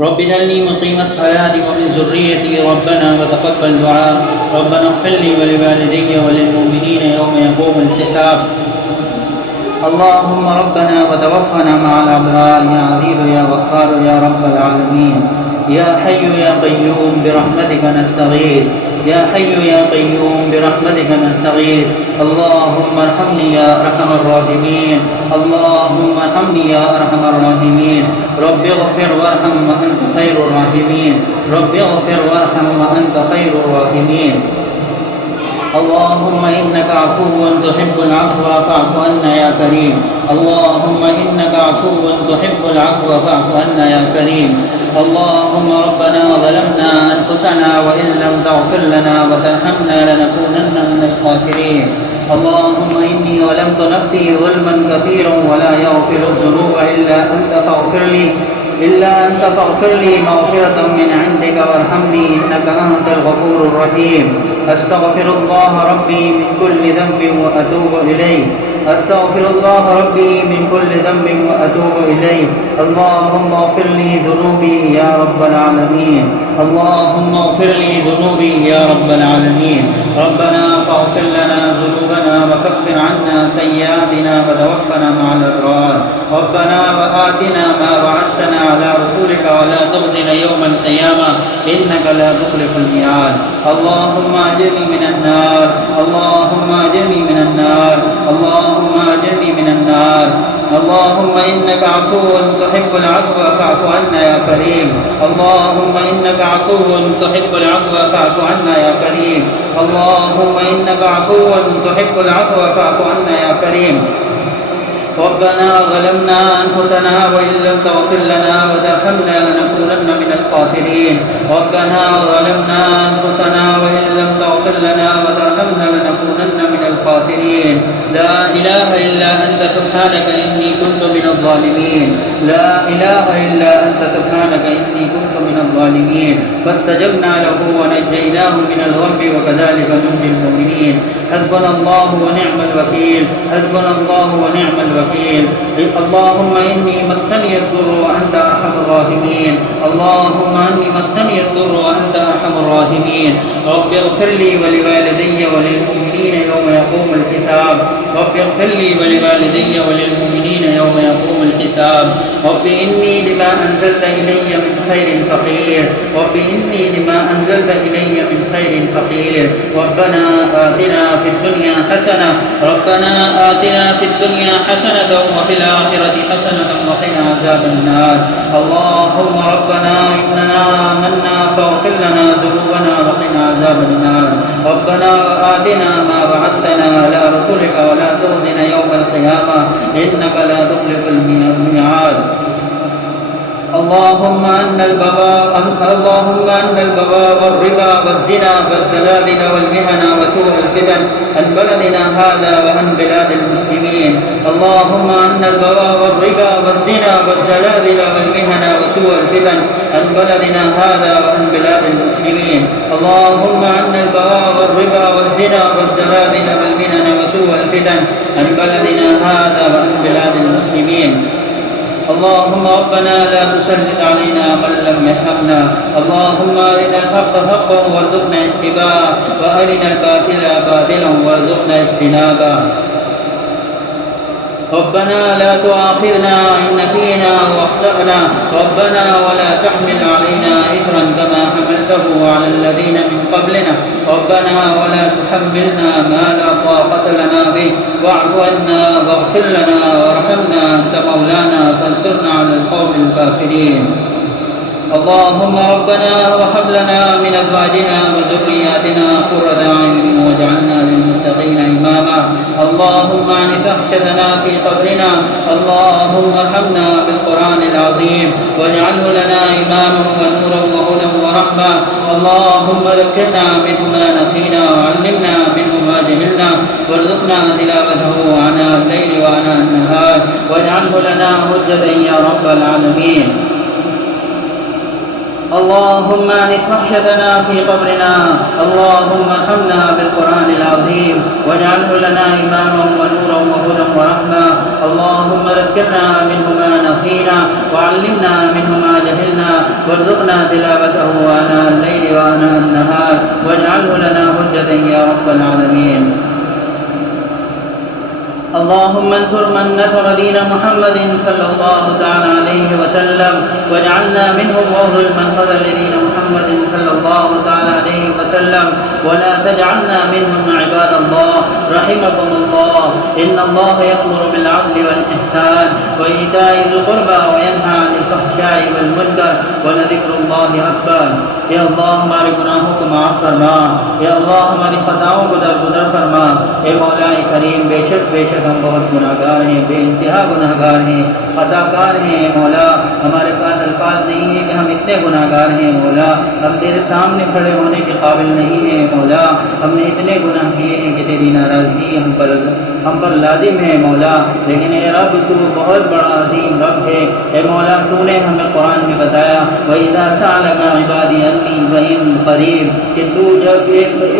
رب اجعلني مقيم الصلاة ومن ذريتي ربنا وتقبل دعاء ربنا اغفر لي ولوالدي وللمؤمنين يوم يقوم الحساب. اللهم ربنا وتوفنا مع الأبرار يا عزيز يا غفار يا رب العالمين. يا حي يا قيوم برحمتك نستغيث. يا حي يا قيوم برحمتك نستغيث. اللهم ارحمني يا أرحم الراحمين. اللهم ارحمني يا أرحم الراحمين. رب اغفر وارحم وأنت خير الراحمين. رب اغفر وارحم وأنت خير الراحمين. اللهم إنك عفو تحب العفو فاعف عنا يا كريم. اللهم إنك عفو تحب العفو فاعف عنا يا كريم. اللهم ربنا ظلمنا أنفسنا وإن لم تغفر لنا وترحمنا لنكونن من الخاسرين. اللهم إني ظلمت نفسي ظلما كثيرا ولا يغفر الذنوب إلا أنت فاغفر لي مغفرة من عندك وارحمني إنك أنت الغفور الرحيم. أستغفر الله ربي من كل ذنب وأتوب إليه. أستغفر الله ربي من كل ذنب وأتوب إليه. اللهم اغفر لي ذنوبي يا رب العالمين. اللهم اغفر لي ذنوبي يا رب العالمين. ربنا فاغفر لنا ذنوبنا وكفر عنا سيئاتنا وتوفنا مع الأبرار. ربنا وآتنا ما وعدتنا على رسولك ولا تخزنا يوم القيامة إنك لا تخلف الميعاد. اللهم أجرني من النار. اللهم أجرني من النار. اللهم أجرني من النار. اللهم إنك عفو تحب العفو فاعف عنا يا كريم. اللهم إنك عفو تحب العفو فاعف عنا يا كريم. اللهم إنك عفو تحب العفو فاعف عنا يا كريم. ربنا ظلمنا أنفسنا وإن لم تغفر لنا وترحمنا لنكونن من الخاسرين. ربنا ظلمنا أنفسنا وإن لم تغفر لنا وترحمنا لنكونن من الخاسرين. لا إله إلا أنت سبحانك إني كنت من الظالمين. لا إله إلا أنت سبحانك إني كنت من الظالمين. فاستجبنا له ونجيناه من الغم وكذلك ننجي المؤمنين. حسبنا الله ونعم الوكيل. حسبنا الله ونعم الوكيل. اللهم إني مسني الضر وأنت أرحم الراحمين. اللهم إني مسني الضر وأنت أرحم الراحمين. رب اغفر لي ولوالدي وللمؤمنين يوم يقوم الحساب. رب اغفر لي ولوالدي وللمؤمنين يوم يقوم الحساب. رب إني لما أنزلت إلي من خير فقير. رب إني لما أنزلت إلي من خير فقير. ربنا آتنا في الدنيا حسنة. ربنا آتنا في الدنيا حسنة وفي الآخرة حسنة وقنا عذاب النار. اللهم ربنا إننا آمنا فاغفر لنا ذنوبنا وقنا عذاب النار. ربنا وآتنا ما وعدتنا على رسولك ولا تخزنا يوم القيامة إنك لا تخلف الميعاد. اللهم أن البغاء والربا والزنا والزلازل والمحن وسوء الفتن عن بلدنا هذا وعن بلاد المسلمين. اللهم أن البغاء والربا والزنا والزلازل والمحن وسوء الفتن عن بلدنا هذا وعن بلاد المسلمين. اللهم أن البغاء والربا والزنا والزلازل والمحن وسوء الفتن عن بلدنا هذا وعن بلاد المسلمين. اللهم ربنا لا تسلط علينا من لم يرحمنا. اللهم أرنا الحق حقا وارزقنا اتباعه وأرنا الباطل باطلا وارزقنا اجتنابه. ربنا لا تؤاخذنا إن نسينا وأخطأنا. ربنا ولا تحمل علينا إصرا كما حملته على الذين من قبلنا. ربنا ولا تحملنا ما لا طاقة لنا به واعف عنا واغفر لنا وارحمنا أنت مولانا فانصرنا على القوم الكافرين. اللهم ربنا وهب لنا من أزواجنا وذرياتنا قرة أعين واجعلنا للمتقين إماما. اللهم أعن فحشتنا في قبرنا. اللهم ارحمنا بالقرآن العظيم واجعله لنا إماما ونورا وهدى ورحمة. اللهم ذكرنا منه ما نسينا وعلمنا منه ما جهلنا وارزقنا تلاوته آناء الليل وآناء النهار واجعله لنا حجة يا رب العالمين. اللهم أنس وحشتنا في قبرنا. اللهم ارحمنا بالقرآن العظيم واجعله لنا إماما ونورا وهدى ورحمة. اللهم ذكرنا منه ما نسينا وعلمنا منه ما جهلنا وارزقنا تلاوته آناء الليل وآناء النهار واجعله لنا حجة يا رب العالمين. اللهم انصر من نصر دين محمد صلى الله تعالى عليه وسلم واجعلنا منهم وخذل من خذل دين محمد صلى الله تعالى عليه وسلم ولا تجعلنا منهم عباد الله رحمكم الله. إن الله يأمر بالعدل والإحسان وإيتاء ذي القربى وينهى عن الفحشاء والمنكر ولذكر الله أكبر. یا اللہ ہمارے گناہوں کو معاف فرما، یا اللہ ہماری خطاؤں کو درگزر فرما. اے مولا کریم بے شک ہم بہت گناہ گار ہیں، بے انتہا گناہ گار ہیں، خطا کار ہیں. اے مولا ہمارے پاس الفاظ نہیں ہیں کہ ہم اتنے گناہ گار ہیں. مولا ہم تیرے سامنے کھڑے ہونے کے قابل نہیں ہیں. مولا ہم نے اتنے گناہ کیے ہیں کہ تیری ناراضگی ہم پر لازم ہے. مولا لیکن اے رب تو بہت بڑا عظیم رب ہے. اے مولا تو نے ہمیں قرآن میں بتایا وَإِذَا سَأَلَكَ عِبَادِي أَنِّي فَإِنِّي قَرِيبٌ کہ تو جب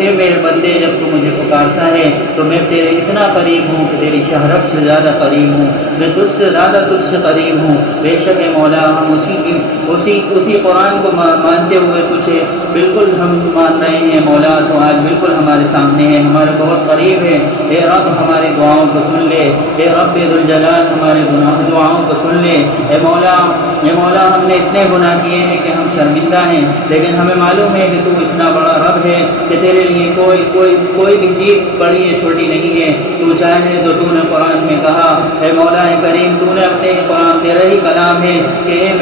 اے میرے بندے جب تو مجھے پکارتا ہے تو میں تیرے اتنا قریب ہوں کہ تیری شہرت سے زیادہ قریب ہوں، میں تجھ سے زیادہ تجھ سے قریب ہوں. بے شک اے مولا ہم اسی قرآن کو مانتے ہوئے تجھے بالکل ہم مان رہے ہیں. مولا تو آج بالکل ہمارے سامنے ہے، ہمارے بہت قریب ہے. اے رب ہماری دعاؤں کو سن لے. اے رب ذوالجلال ہمارے دعاؤں کو سن لے. اے مولا ہم نے اتنے گناہ کیے ہیں کہ ہم شرمندہ ہیں، لیکن ہمیں معلوم ہے کہ تو اتنا بڑا رب ہے کہ تیرے لیے کوئی بھی چیز بڑی ہے چھوٹی نہیں ہے. تو چاہے تو تو نے قرآن میں کہا اے مولا کریم تو نے اپنے قرآن تیرا ہی کلام ہے کہ اے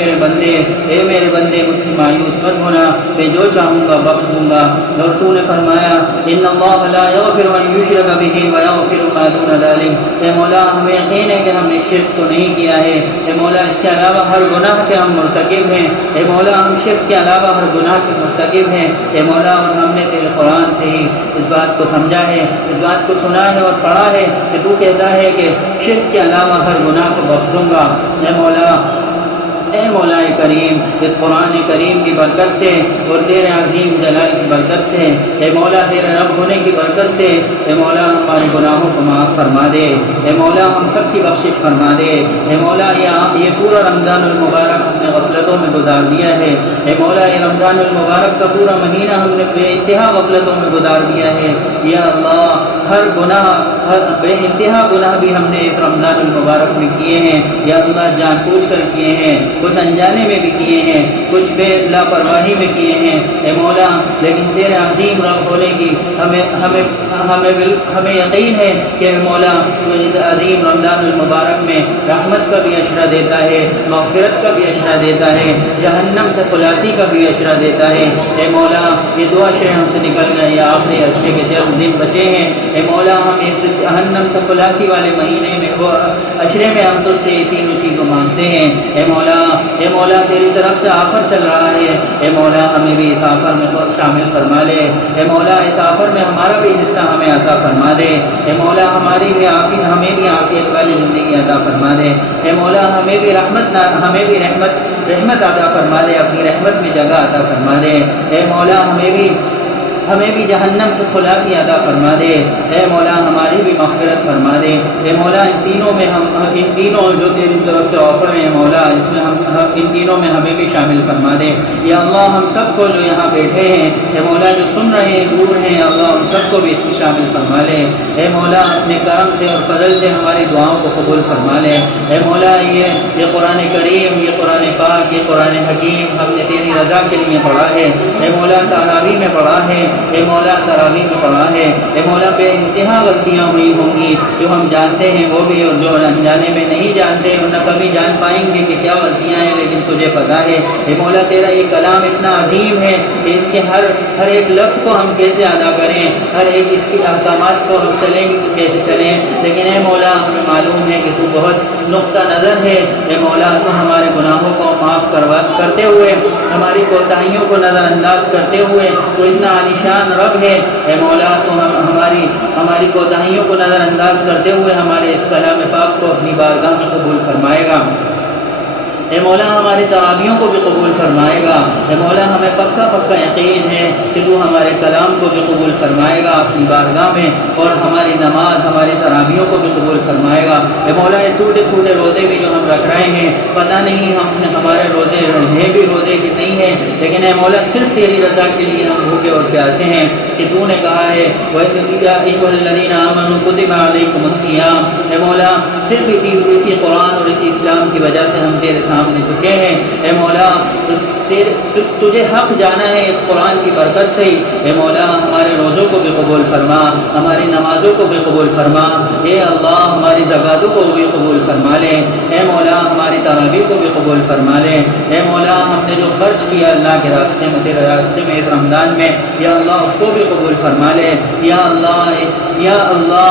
میرے بندے مجھ سے مایوس مت ہونا، میں جو چاہوں گا بخش دوں گا. اور تو نے فرمایا ان اللہ لا یغفر ان یشرک بہ ویغفر ما دون ذلک. اے مولا ہمیں یقین ہے کہ ہم نے شرک تو نہیں کیا ہے. اے مولا اس کے علاوہ ہر گناہ کے ہم مرتکب ہیں. اے مولا ہم شرک کے علاوہ ہر گناہ کے مرتکب ہیں. اے مولا اور ہم نے تیرے قرآن سے ہی اس بات کو سمجھا ہے، اس بات کو سنا ہے اور پڑھا ہے کہ تو کہتا ہے کہ شرک کے علاوہ ہر گناہ کو بخش دوں گا. اے مولا کریم اس قرآن کریم کی برکت سے اور تیرے عظیم جلال کی برکت سے، اے مولا تیرے رب ہونے کی برکت سے، اے مولا ہمارے گناہوں کو معاف فرما دے. اے مولا ہم سب کی بخشش فرما دے. اے مولا یہ پورا رمضان المبارک ہم نے غفلتوں میں گزار دیا ہے. اے مولا یہ رمضان المبارک کا پورا مہینہ ہم نے بے انتہا غفلتوں میں گزار دیا ہے. یا اللہ ہر بے انتہا گناہ بھی ہم نے اس رمضان المبارک میں کیے ہیں. یا اللہ جان بوجھ کر کیے ہیں، کچھ انجانے میں بھی کیے ہیں، کچھ بے لاپرواہی میں کیے ہیں. اے مولا لیکن تیرے عظیم رب ہونے کی ہمیں یقین ہے کہ مولا اس عظیم رمضان المبارک میں رحمت کا بھی اشرہ دیتا ہے، مغفرت کا بھی اشرہ دیتا ہے، جہنم سے خلاصی کا بھی اشرہ دیتا ہے. اے مولا یہ دو اشرے ہم سے نکل گئے، یا آخری عرصے کے چند دن بچے ہیں. اے مولا ہم اس جہنم سے خلاصی والے مہینے میں اشرے میں ہم تجھ سے یہ تینوں چیزوں مانگتے ہیں. اے مولا تیری طرف سے آفر چل رہا ہے. اے مولا ہمیں بھی اس آفر میں شامل فرما لے. اے مولا اس آفر میں ہمارا بھی حصہ ہمیں عطا فرما دے. اے مولا ہمیں بھی عافیت والی زندگی عطا فرما دے. اے مولا ہمیں بھی رحمت عطا فرما دے، اپنی رحمت میں جگہ عطا فرما دے. اے مولا ہمیں بھی جہنم سے خلاصی عطا فرما دے. اے مولا ہماری بھی مغفرت فرما دے. اے مولا ان تینوں جو تیری طرف سے آفر ہیں مولا ان تینوں میں ہمیں بھی شامل فرما دے. یا اللہ ہم سب کو جو یہاں بیٹھے ہیں اے مولا جو سن رہے ہیں دور ہیں، اللہ ان سب کو بھی اس میں شامل فرما لے. اے مولا اپنے کرم سے اور فضل سے ہماری دعاؤں کو قبول فرما لے. اے مولا یہ قرآن کریم، یہ قرآن پاک، یہ قرآن حکیم ہم نے تیری رضا کے لیے پڑھا ہے. اے مولا تراویح میں پڑھا ہے. اے مولا تراویح میں پڑھا ہے. اے مولا بے انتہا غلطیاں ہوئی ہوں گی جو ہم جانتے ہیں وہ بھی، اور جو انجانے میں نہیں جانتے اور نہ کبھی جان پائیں گے کہ کیا غلطیاں ہیں، لیکن تجھے پتہ ہے. اے مولا تیرا یہ کلام اتنا عظیم ہے کہ اس کے ہر ایک لفظ کو ہم کیسے ادا کریں، ہر ایک اس کے احکامات کو ہم چلیں گے تو کیسے چلیں. لیکن اے مولا ہمیں معلوم ہے کہ تو بہت نقطہ نظر ہے. اے مولا تو ہمارے گناہوں کو معاف کرتے ہوئے، ہماری کوتاہیوں کو نظر انداز کرتے ہوئے تو اتنا عالیشان رب ہے. اے مولا تو ہماری کوتاہیوں کو نظر انداز کرتے ہوئے ہمارے اس کلام پاک کو اپنی بارگاہ میں قبول فرمائے گا. اے مولا ہماری تراویحوں کو بھی قبول فرمائے گا. اے مولا ہمیں پکا یقین ہے کہ تو ہمارے کلام کو بھی قبول فرمائے گا اپنی بارگاہ میں، اور ہماری نماز، ہماری تراویحوں کو بھی قبول فرمائے گا. اے مولا یہ ٹوٹے روزے بھی جو ہم رکھ رہے ہیں، پتہ نہیں ہمارے روزے ہیں بھی روزے کہ نہیں ہے، لیکن اے مولا صرف تیری رضا کے لیے ہم بھوکے اور پیاسے ہیں کہ تو نے کہا ہے وَيَا أَيُّهَا الَّذِينَ آمَنُوا كُتِبَ عَلَيْكُمُ الصِّيَامُ۔ اے مولا صرف اسی قرآن اور اسی اسلام کی وجہ سے ہم تیرے سامنے جھکے ہیں۔ اے مولا تجھے حق جانا ہے اس قرآن کی برکت سے ہی۔ اے مولا ہمارے روزوں کو بھی قبول فرما، ہماری نمازوں کو بھی قبول فرما، اے اللہ ہماری زکاتوں کو بھی قبول فرما لے، اے مولا ہماری تراویح کو بھی قبول فرما لے، اے مولا ہم نے جو خرچ کیا اللہ کے راستے میں، تیرے راستے میں اس رمضان میں، یا اللہ اس کو بھی قبول فرما لے، یا اللہ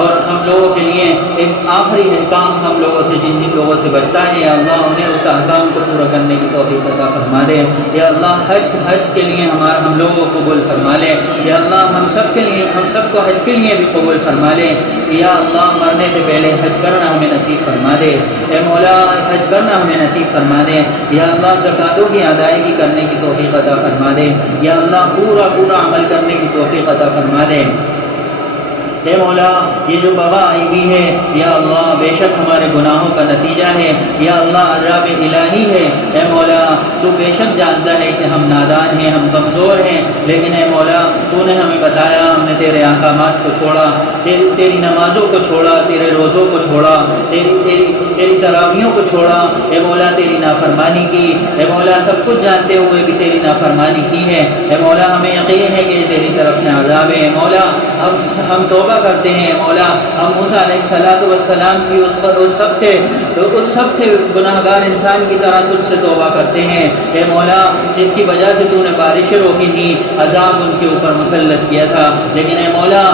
اور ہم لوگوں کے لیے ایک آخری احکام ہم لوگوں سے جن لوگوں سے بچتا ہے یا اللہ انہیں اس احکام کو پورا کرنے کی توفیق عطا فرما دے، یا اللہ حج کے لیے ہم لوگوں کو قبول فرما لے، یا اللہ ہم سب کو حج کے لیے بھی قبول فرما لے، یا اللہ مرنے سے پہلے حج کرنا ہمیں نصیب فرما دے، اے مولا حج کرنا ہمیں نصیب فرما دے، یا اللہ زکاتوں کی ادائیگی کرنے کی توفیق عطا فرما دے، یا اللہ پورا عمل کرنے کی توفیق عطا فرما دے۔ اے مولا یہ جو وبا آئی ہوئی ہے یا اللہ بے شک ہمارے گناہوں کا نتیجہ ہے، یا اللہ عذاب الہی ہے، اے مولا تو بے شک جانتا ہے کہ ہم نادان ہیں، ہم کمزور ہیں، لیکن اے مولا تو نے ہمیں بتایا، ہم نے تیرے احکامات کو چھوڑا، تیری نمازوں کو چھوڑا، تیرے روزوں کو چھوڑا، تیری تراویحوں کو چھوڑا، اے مولا تیری نافرمانی کی، اے مولا سب کچھ جانتے ہوئے بھی تیری نافرمانی کی ہے، اے مولا ہمیں یقین ہے کہ یہ تیری طرف سے عذاب ہے، اے مولا ہم توبہ کرتے ہیں، مولا ہم موسیٰ علیہ السلام کی اس سب سے گناہگار انسان کی طرح تجھ سے توبہ کرتے ہیں، اے مولا جس کی وجہ سے تو نے بارشیں روکی تھی، عذاب ان کے اوپر مسلط کیا تھا، لیکن اے مولا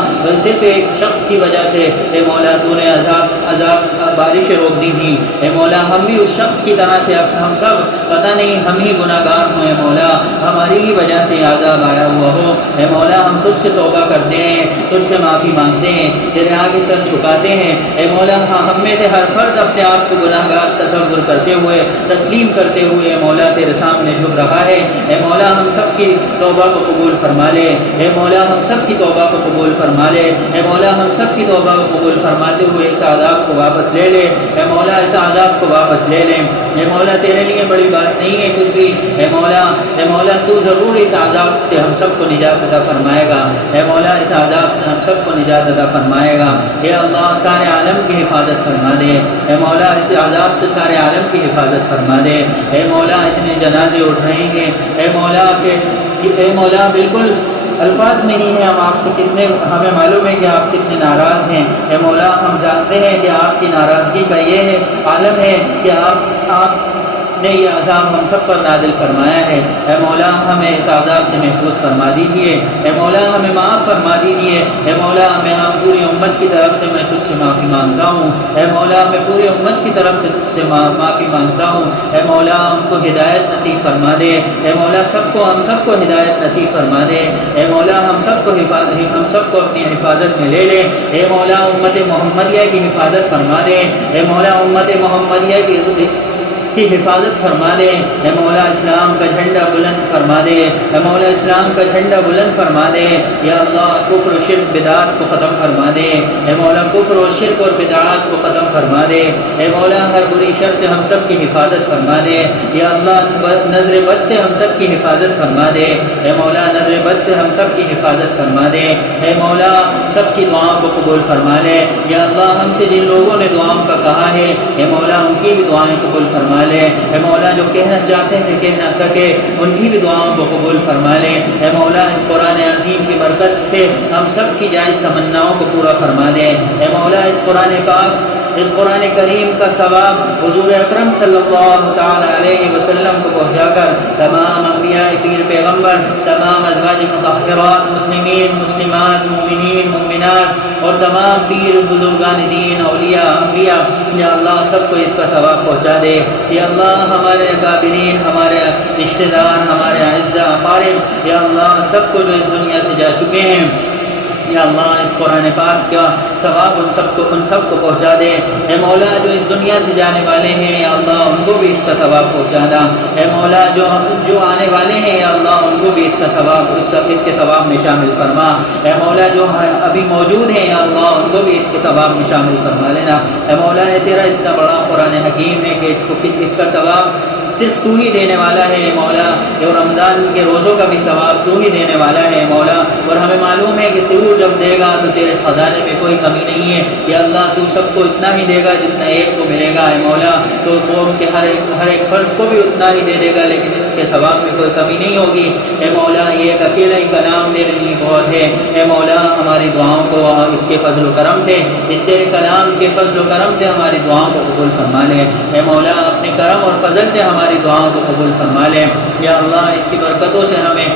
صرف ایک شخص کی وجہ سے اے مولا تو نے عذاب بارشیں روک دی تھی، اے مولا ہم بھی اس شخص کی طرح سے ہم سب پتہ نہیں ہم ہی گناہگار ہوں، اے مولا ہماری ہی وجہ سے عذاب آیا ہوا ہو، اے مولا ہم تجھ سے توبہ کرتے ہیں، تجھ سے معافی مانگتے ہیں، تیرے آگے سر جھکاتے ہیں، اے مولا ہم میں سے ہر فرد اپنے آپ کو گناہگار تصور کرتے ہوئے تسلیم کرتے ہوئے اے مولا تیرے سامنے جھک رہا ہے، اے مولا ہم سب کی توبہ کو قبول فرما لے، اے مولا ہم سب کی توبہ کو قبول فرما لے، اے مولا ہم سب کی توبہ کو قبول فرماتے ہوئے اس عذاب کو واپس لے لے، اے مولا اس عذاب کو واپس لے لے، اے مولا تیرے لیے بڑی بات نہیں ہے کچھ بھی، اے مولا تو ضرور اس عذاب سے ہم سب کو نجات عطا فرمائے گا، اے مولا اس عذاب سے ہم سب کو نجات عطا فرمائے گا، اے اللہ سارے عالم کی حفاظت فرما دے، اے مولا اس عذاب سے سارے عالم کی حفاظت فرما دے، اے مولا اتنے جنازے اٹھ رہے ہیں، اے مولا بالکل الفاظ نہیں ہے ہم آپ سے کتنے، ہمیں معلوم ہے کہ آپ کتنے ناراض ہیں، اے مولا ہم جانتے ہیں کہ آپ کی ناراضگی کا یہ ہے عالم ہے کہ آپ نے یہ عذاب ہم سب پر نازل فرمایا ہے، اے مولا ہمیں اس عذاب سے محفوظ فرما دیجیے، اے مولا ہمیں معاف فرما دیجیے، اے مولا ہم پوری امت کی طرف سے میں تجھ سے معافی مانگتا ہوں، اے مولا میں پوری امت کی طرف سے معافی مانگتا ہوں، اے مولا ہم کو ہدایت نصیب فرما دے، اے مولا ہم سب کو ہدایت نصیب فرما دے، اے مولا ہم سب کو اپنی حفاظت میں لے لے، اے مولا امت محمدیہ کی حفاظت فرما دے، اے مولا امت محمدیہ کی حفاظت فرما دے، اے مولا اسلام کا جھنڈا بلند فرما دے، اے مولا اسلام کا جھنڈا بلند فرما دے، یا اللہ کفر و شرک بدعات کو ختم فرما دے، اے مولا کفر و شرک اور بدعات کو ختم فرما دے، اے مولا ہر بری شر سے ہم سب کی حفاظت فرما دے، یا اللہ نظر بد سے ہم سب کی حفاظت فرما دے، اے مولا نظر بد سے ہم سب کی حفاظت فرما دے، اے مولا سب کی دعاؤں کو قبول فرما لے، یا اللہ ہم سے جن لوگوں نے دعاؤں کا کہا ہے اے مولا ان کی بھی دعائیں قبول فرما لے، اے مولا جو کہنا چاہتے تھے کہہ نہ سکے ان کی بھی دعاؤں کو قبول فرما لے، اے مولا اس قرآن عظیم کی برکت سے ہم سب کی جائز تمناؤں کو پورا فرما دے، اے مولا اس قرآن کریم کا ثواب حضور اکرم صلی اللہ تعالی علیہ وسلم کو پہنچا کر تمام انبیاء پیر پیغمبر، تمام ازواج مطہرات، مسلمین مسلمات، مومنین مومنات اور تمام پیر بزرگان دین، اولیاء انبیاء، یا اللہ سب کو اس کا ثواب پہنچا دے، یا اللہ ہمارے اکابرین، ہمارے رشتہ دار، ہمارے اعزاء اقارب، یا اللہ سب کو جو اس دنیا سے جا چکے ہیں، یا اللہ اس قرآن پاک کا ثواب ان سب کو پہنچا دے، اے مولا جو اس دنیا سے جانے والے ہیں یا اللہ ان کو بھی اس کا ثواب پہنچانا، اے مولا جو آنے والے ہیں یا اللہ ان کو بھی اس کے ثواب میں شامل فرما، اے مولا جو ابھی موجود ہیں یا اللہ ان کو بھی اس کے ثواب میں شامل فرما لینا، اے مولا نے تیرا اتنا بڑا قرآن حکیم ہے کہ اس کا ثواب صرف تو ہی دینے والا ہے مولا، اور رمضان کے روزوں کا بھی ثواب تو ہی دینے والا ہے مولا، اور ہمیں معلوم ہے کہ تو جب دے گا تو تیرے خزانے میں کوئی کمی نہیں ہے یا اللہ، تو سب کو اتنا ہی دے گا جتنا ایک کو ملے گا اے مولا، تو قوم کے ہر ایک فرد کو بھی اتنا ہی دے دے گا، لیکن اس کے ثواب میں کوئی کمی نہیں ہوگی اے مولا۔ یہ ایک اکیلا ہی کلام میرے لیے بہت ہے اے مولا، ہماری دعاؤں کو اس کے فضل و کرم سے، اس تیرے کلام کے فضل و کرم سے ہماری دعاؤں کو قبول فرما لے اے مولا، اپنے کرم اور فضل سے ہماری دعاؤں کو قبول فرما لے یا اللہ، اس کی برکتوں سے ہمیں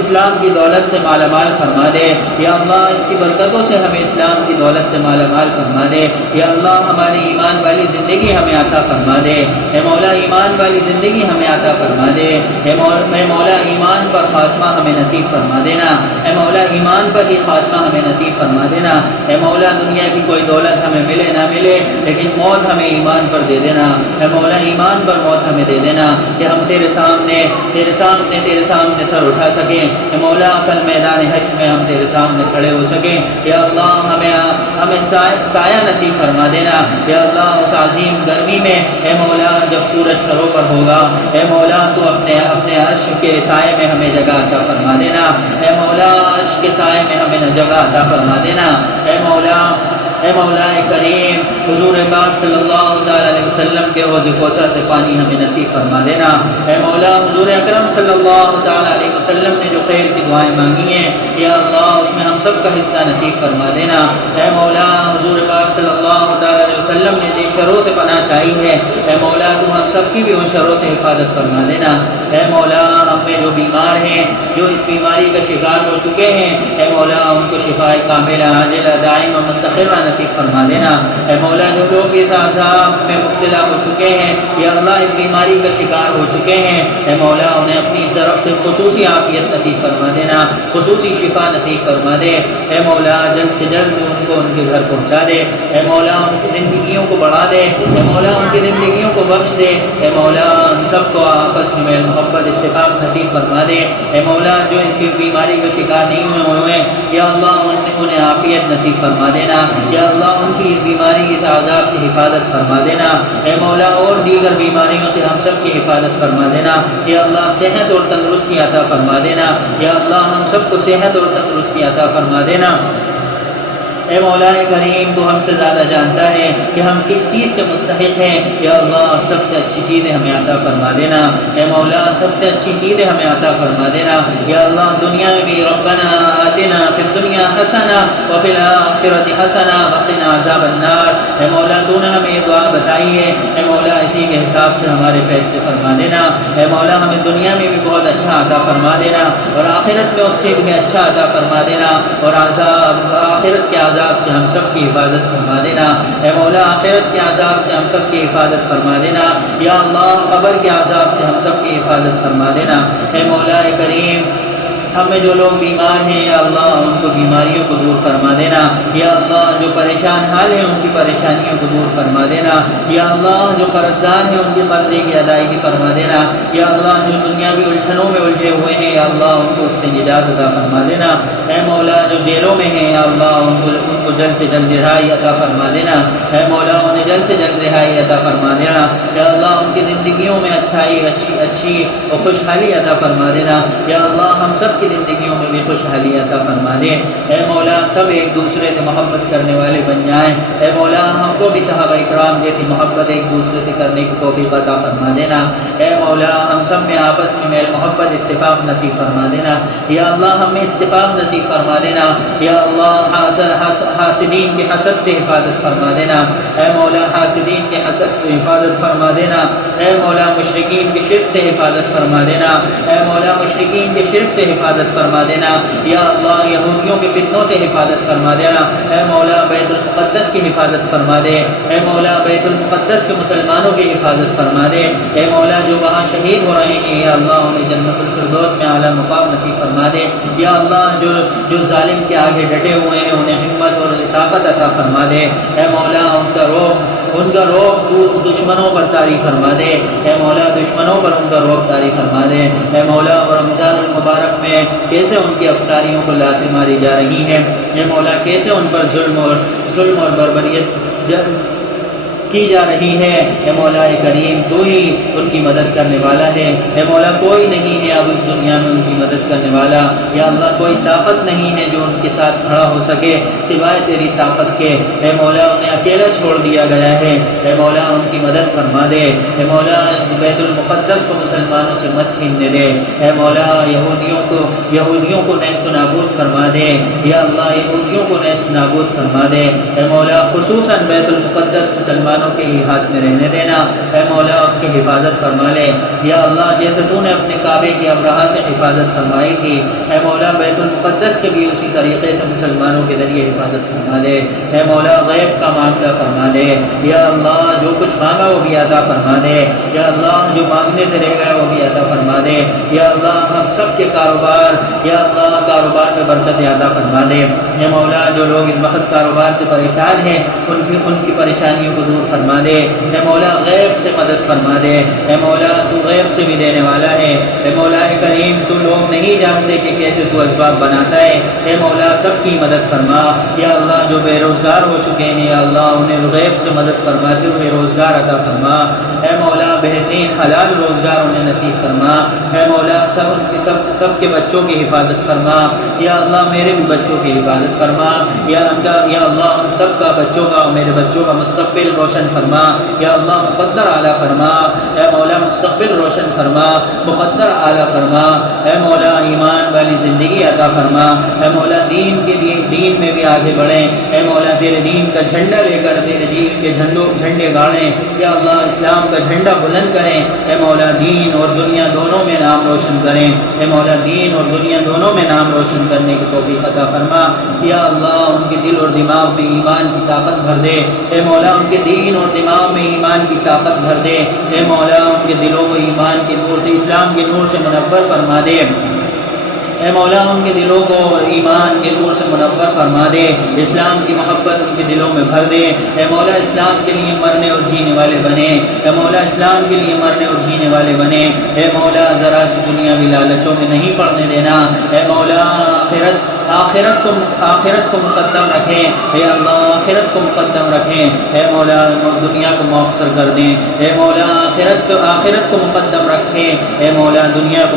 اسلام کی دولت سے مالا مال فرما دے یا اللہ، اس کی برکتوں سے ہمیں اسلام کی دولت سے مالا مال فرما دے یا اللہ، ہماری ایمان والی زندگی ہمیں عطا فرما دے اے مولا، ایمان والی زندگی ہمیں عطا فرما دے اے مولا، ایمان پر خاتمہ ہمیں نصیب فرما دینا اے مولا، ایمان پر ہی خاتمہ ہمیں نصیب فرما دینا اے مولا، دنیا کی کوئی دولت ہمیں ملے نہ ملے لیکن موت ہمیں ایمان پر دے دینا اے مولا، ایمان پر موت ہمیں دے دینا کہ ہم تیرے سامنے سر اٹھا سکیں اے مولا، کل میدان حج میں ہم تیرے سامنے کھڑے ہو سکیں یا اللہ، ہمیں سایہ نصیب فرما دینا یا اللہ، اس عظیم گرمی میں اے مولا، جب سورج سروں پر ہوگا اے مولا، تو اپنے عرش کے سائے میں ہمیں جگہ عطا فرما دینا اے مولا، عرش کے سائے میں ہمیں جگہ عطا فرما دینا اے مولا کریم، حضور پاک صلی اللہ علیہ وسلم کے حوض کوثر سے پانی ہمیں نصیب فرما دینا اے مولا، حضور اکرم صلی اللہ علیہ وسلم نے جو خیر کی دعائیں مانگی ہیں یا اللہ، اس میں ہم سب کا حصہ نصیب فرما دینا اے مولا، حضور پاک صلی اللہ علیہ وسلم نے جن شروں سے پناہ چاہی ہے اے مولا، تو ہم سب کی بھی ان شروں سے حفاظت فرما دینا اے مولا، ہم میں جو بیمار ہیں، جو اس بیماری کا شکار ہو چکے ہیں اے مولا، ان کو شفاء کاملہ عاجلہ دائمہ مستقرہ نصیب فرما دینا اے مولا، جو لوگ اس عذاب میں مبتلا ہو چکے ہیں یا اللہ، اس بیماری کا شکار ہو چکے ہیں اے مولا، انہیں اپنی طرف سے خصوصی عافیت نصیب فرما دینا، خصوصی شفا نصیب فرما دے اے مولا، جلد سے جلد ان کو ان کے گھر پہنچا دے اے مولا، ان کی زندگیوں کو بڑھا دے اے مولا، ان کی زندگیوں کو بخش دے اے مولا، ان سب کو آپس میں میل محبت اتفاق نصیب فرما دے اے مولا، جو اس کی بیماری کا شکار نہیں ہوئے ہیں یا اللہ، انہیں عافیت نصیب فرما دینا یا اللہ، ان کی بیماری اس عذاب سے حفاظت فرما دینا اے مولا، اور دیگر بیماریوں سے ہم سب کی حفاظت فرما دینا یا اللہ، صحت اور تندرستی عطا فرما دینا یا اللہ، ہم سب کو صحت اور تندرستی عطا فرما دینا اے مولا کریم، تو ہم سے زیادہ جانتا ہے کہ ہم کس چیز کے مستحق ہیں یا اللہ، سب سے اچھی چیزیں ہمیں عطا فرما دینا اے مولا، سب سے اچھی چیزیں ہمیں عطا فرما دینا یا اللہ، دنیا میں بھی ربنا آتنا فی الدنیا حسنہ وفی الآخرۃ حسنہ وقنا عذاب النار اے مولا، تو نے ہمیں یہ دعا بتائی ہے اے مولا، اسی کے حساب سے ہمارے فیصلے فرما دینا اے مولا، ہمیں دنیا میں بھی بہت اچھا عطا فرما دینا اور آخرت میں اس سے بھی اچھا عطا فرما دینا، اور آخرت کے عذاب سے ہم سب کی حفاظت فرما دینا اے مولا، آخرت کے عذاب سے ہم سب کی حفاظت فرما دینا یا اللہ، قبر کے عذاب سے ہم سب کی حفاظت فرما دینا اے مولا کریم، ہمیں جو لوگ بیمار ہیں یا اللہ، ان کو بیماریوں کو دور فرما دینا یا اللہ، جو پریشان حال ہیں ان کی پریشانیوں کو دور فرما دینا یا اللہ، جو قرضدار ہیں ان کے قرضے کی ادائیگی فرما دینا یا اللہ، جو دنیاوی الجھنوں میں الجھے ہوئے ہیں یا اللہ، ان کو اس سے نجات عطا فرما دینا اے مولا، جو جیلوں میں ہیں یا اللہ، ان کو جلد سے جلد رہائی عطا فرما دینا اے مولا، انہیں جلد سے جلد رہائی عطا فرما دینا یا اللہ، ان کی زندگیوں میں اچھائی اچھی اور خوشحالی عطا فرما دینا یا اللہ، ہم سب کی زندگیوں میں بھی خوشحالی عطا فرما دے اے مولا، سب ایک دوسرے سے محبت کرنے والے بن جائیں اے مولا، ہم کو بھی صحابہ کرام جیسی محبت ایک دوسرے سے کرنے کی توفیق عطا فرما دینا اے مولا، ہم سب میں آپس میں میل محبت اتفاق نصیب فرما دینا یا اللہ، ہمیں اتفاق نصیب فرما دینا یا اللہ، حاسدین کے حسد سے حفاظت فرما دینا اے مولا، حاسدین کے حسد سے حفاظت فرما دینا اے مولا، مشرکین کے شرک سے حفاظت فرما دینا اے مولا، مشرکین کے شرک سے حفاظت فرما دینا یا اللہ، یہودیوں کے فتنوں سے حفاظت فرما دینا اے مولا، بیت المقدس کی حفاظت فرما دے اے مولا، بیت المقدس کے مسلمانوں کی حفاظت فرما دے اے مولا، جو وہاں شہید ہو رہے ہیں یا اللہ، انہیں جنت الفردوس میں اعلیٰ مقام نصیب فرما دے یا اللہ، جو ظالم کے آگے ڈٹے ہوئے ہیں انہیں ہمت اور طاقت عطا فرما دے اے مولا، ان کا روب دشمنوں پر طاری فرما دے اے مولا، دشمنوں پر ان کا روب طاری فرما دے اے مولا، اور رمضان المبارک میں کیسے ان کی افطاریوں کو لاتیں ماری جا رہی ہیں اے مولا، کیسے ان پر ظلم اور بربریت کی جا رہی ہے، اے مولا کریم تو ہی ان کی مدد کرنے والا ہے، اے مولا کوئی نہیں ہے اب اس دنیا میں ان کی مدد کرنے والا، یا اللہ کوئی طاقت نہیں ہے جو ان کے ساتھ کھڑا ہو سکے سوائے تیری طاقت کے، اے مولا انہیں اکیلا چھوڑ دیا گیا ہے، اے مولا ان کی مدد فرما دے، اے مولا بیت المقدس کو مسلمانوں سے مت چھیننے دے، اے مولا یہودیوں کو نیست و نابود فرما دے، یا اللہ یہودیوں کو نیست نابود فرما دے، اے مولا خصوصاً بیت المقدس مسلمانوں کے ہی ہاتھ میں رہنے دینا، اے مولا اس کی حفاظت فرما لے، یا اللہ جیسے تو نے اپنے کعبے کی ابرہہ سے حفاظت فرمائی تھی، اے مولا بیت المقدس کے بھی اسی طریقے سے مسلمانوں کے ذریعے حفاظت فرما دے، اے مولا غیب کا معاملہ فرما دے، یا اللہ جو کچھ مانگا وہ بھی عطا فرما دے، یا اللہ جو مانگنے سے رہ گیا وہ بھی عطا فرما دے، یا اللہ ہم سب کے کاروبار، یا اللہ کاروبار میں برکت عطا فرما دے، اے مولا جو لوگ اس وقت کاروبار سے پریشان ہیں ان کی پریشانیوں کو دور فرما دے، اے مولا غیب سے مدد فرما دے، اے مولا تو غیب سے بھی دینے والا ہے، اے مولا کریم تو لوگ نہیں جانتے کہ کیسے تو اسباب بناتا ہے، اے مولا سب کی مدد فرما، یا اللہ جو بے روزگار ہو چکے ہیں یا اللہ انہیں غیب سے مدد فرماتے ہوئے روزگار عطا فرما، اے مولا بہترین حلال روزگار انہیں نصیب فرما، اے مولا سب کے بچوں کی حفاظت فرما، یا اللہ میرے بھی بچوں کی حفاظت فرما، یا اللہ ہم سب کا بچوں کا اور میرے بچوں کا مستقبل روشن فرما، یا اللہ مقدر اعلیٰ فرما، اے مولا مستقبل روشن فرما، مقدر اعلیٰ فرما، اے مولا ایمان والی زندگی عطا فرما، اے مولا دین کے لیے دین میں بھی آگے بڑھیں، اے مولا تیرے دین کا جھنڈا لے کر تیرے دین کے جھنڈے گاڑیں، یا اللہ اسلام کا جھنڈا بلند کریں، اے مولا دین اور دنیا دونوں میں نام روشن کریں، اے مولا دین اور دنیا دونوں میں نام روشن کرنے کی توفیق عطا فرما، یا اللہ ان کے دل اور دماغ میں ایمان کی طاقت بھر دے، اے مولا ان کے دین اور دماغ میں ایمان کی طاقت بھر دے، اے مولا ان کے دلوں کو ایمان کے نور سے اسلام کے نور سے منور فرما دے، اے مولا ان کے دلوں کو ایمان کے نور سے منور فرما دے، اسلام کی محبت ان کے دلوں میں بھر دے، اے مولا اسلام کے لیے مرنے اور جینے والے بنے، اے مولا اسلام کے لیے مرنے اور جینے والے بنے، اے مولا ذرا سی دنیاوی لالچوں میں نہیں پڑنے دینا، اے مولا آخرت کو مقدم رکھیں، اے اللہ آخرت کو مقدم رکھیں، اے مولا دنیا کو مؤخر کر دیں، اے مولا آخرت کو مقدم رکھیں، اے مولا دنیا کو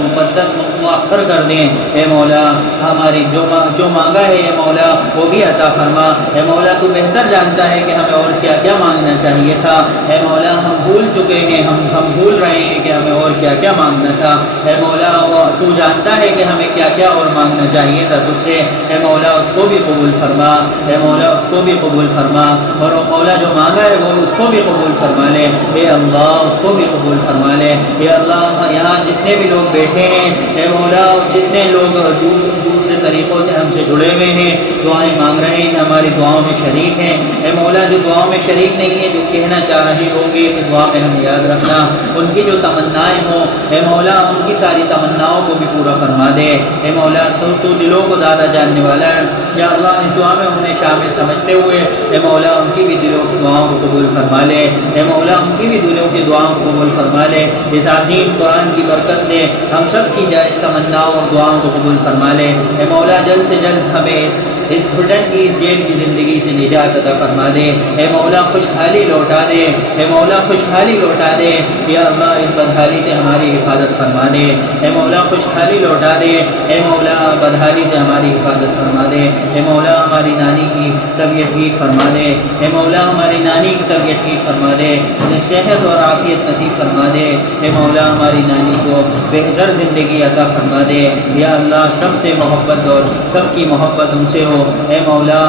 مؤخر کر دیں، اے مولا ہماری جو مانگا ہے اے مولا وہ بھی عطا فرما، اے مولا تو بہتر جانتا ہے کہ ہمیں اور کیا کیا مانگنا چاہیے تھا، اے مولا ہم بھول چکے ہیں، ہم بھول رہے ہیں کہ ہمیں اور کیا کیا مانگنا تھا، اے مولا تو جانتا ہے کہ ہمیں کیا کیا اور مانگنا چاہیے تھا تجھ سے، اے مولا اس کو بھی قبول فرما، اے مولا اس کو بھی قبول فرما، اور وہ مولا جو مانگا ہے وہ اس کو بھی قبول فرما لے، اے اللہ اس کو بھی قبول فرما لے، اے اللہ یہاں جتنے بھی لوگ بیٹھے ہیں اے مولا جتنے لوگ دوسرے طریقوں سے ہم سے جڑے ہوئے ہیں دعائیں مانگ رہے ہیں ہماری دعاؤں میں شریک ہیں، اے مولا جو دعاؤں میں شریک نہیں ہے جو کہنا چاہ رہے ہوں گے کہ دعا میں ہم یاد رکھنا، ان کی جو تمنائیں ہوں اے مولا ان کی ساری تمناؤں کو بھی پورا فرما دے، اے مولا تو دلوں کو زیادہ جاننے والا ہے، یا اللہ اس دعا میں انہیں شامل سمجھتے ہوئے اے مولا ان کی بھی دلوں کی دعاؤں کو قبول فرما لے، اے مولا ان کی بھی دلوں کی دعاؤں کو قبول فرما لے، اس عظیم قرآن کی برکت سے ہم سب کی جائز تمناؤں اور دعاؤں کو قبول فرما لے، اے مولا جلد سے جلد ہمیں اس گھٹن کی جیل کی زندگی سے نجات عطا فرما دے، اے مولا خوشحالی لوٹا دے، اے مولا خوشحالی لوٹا دے، یا اللہ اس بدحالی سے ہماری حفاظت فرما دے، اے مولا خوشحالی لوٹا دے، اے مولا بدحالی سے ہماری حفاظت فرما دے، اے مولا ہماری نانی کی طبیعت ٹھیک فرما دے، اے مولا ہماری نانی کی طبیعت ٹھیک فرما دے، انہیں صحت اور عافیت نصیب فرما دے، اے مولا ہماری نانی کو بہتر زندگی عطا فرما دے، یا اللہ سب سے محبت اور سب کی محبت ان سے ہو، اے مولا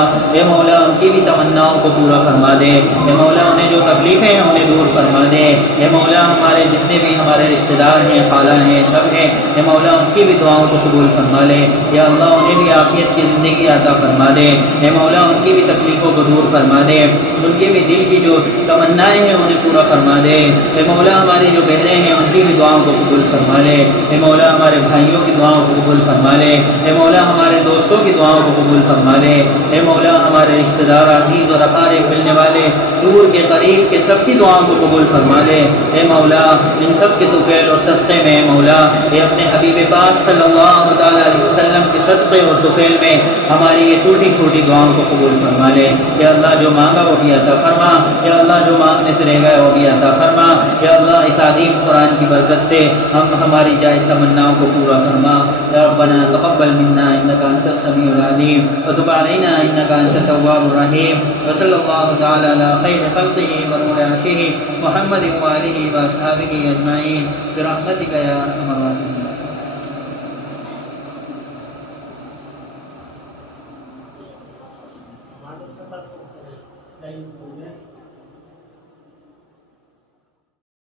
ان کی بھی تمناؤں کو پورا فرما دے، اے مولا انہیں جو تکلیفیں ہیں انہیں دور فرما دے، اے مولا ہمارے جتنے بھی ہمارے رشتہ دار ہیں خالہ ہیں سب ہیں اے مولا ان کی بھی دعاؤں کو قبول فرما لے، یا اللہ انہیں بھی عافیت کی زندگی عطا فرما دے، اے مولا ان کی بھی تکلیفوں کو دور فرما دے، ان کے بھی دل کی جو تمنائیں ہیں انہیں پورا فرما دے، اے مولا ہماری جو بہنیں ہیں ان کی بھی دعاؤں کو قبول فرما لے، اے مولا ہمارے بھائیوں کی دعاؤں کو قبول فرما لے، اے مولا ہمارے دوستوں کی دعاؤں کو قبول فرما لے، اے مولا ہمارے رشتہ دار عزیز اور اقارب ملنے والے دور کے قریب کے سب کی دعاؤں کو قبول فرما لے، اے مولا ان سب کے طفیل اور صدقے میں مولا اے اپنے حبیب پاک صلی اللہ علیہ وسلم کے صدقے اور طفیل میں ہماری یہ ٹوٹی پھوٹی دعاؤں کو قبول فرما لے، یا اللہ جو مانگا وہ بھی عطا فرما، یا اللہ جو مانگنے سے رہ گئے وہ بھی عطا فرما، یا اللہ اس عظیم قرآن کی برکت سے ہماری جائز تمناؤں کو پورا فرما، یا ربنا تقبل منا انك انت السميع العليم وتب علينا انك انت التواب الرحيم وصلى الله تعالى على خير خلقه ونور عرشه محمد وآله واصحابه اجمعين برحمتك يا ارحم الراحمين.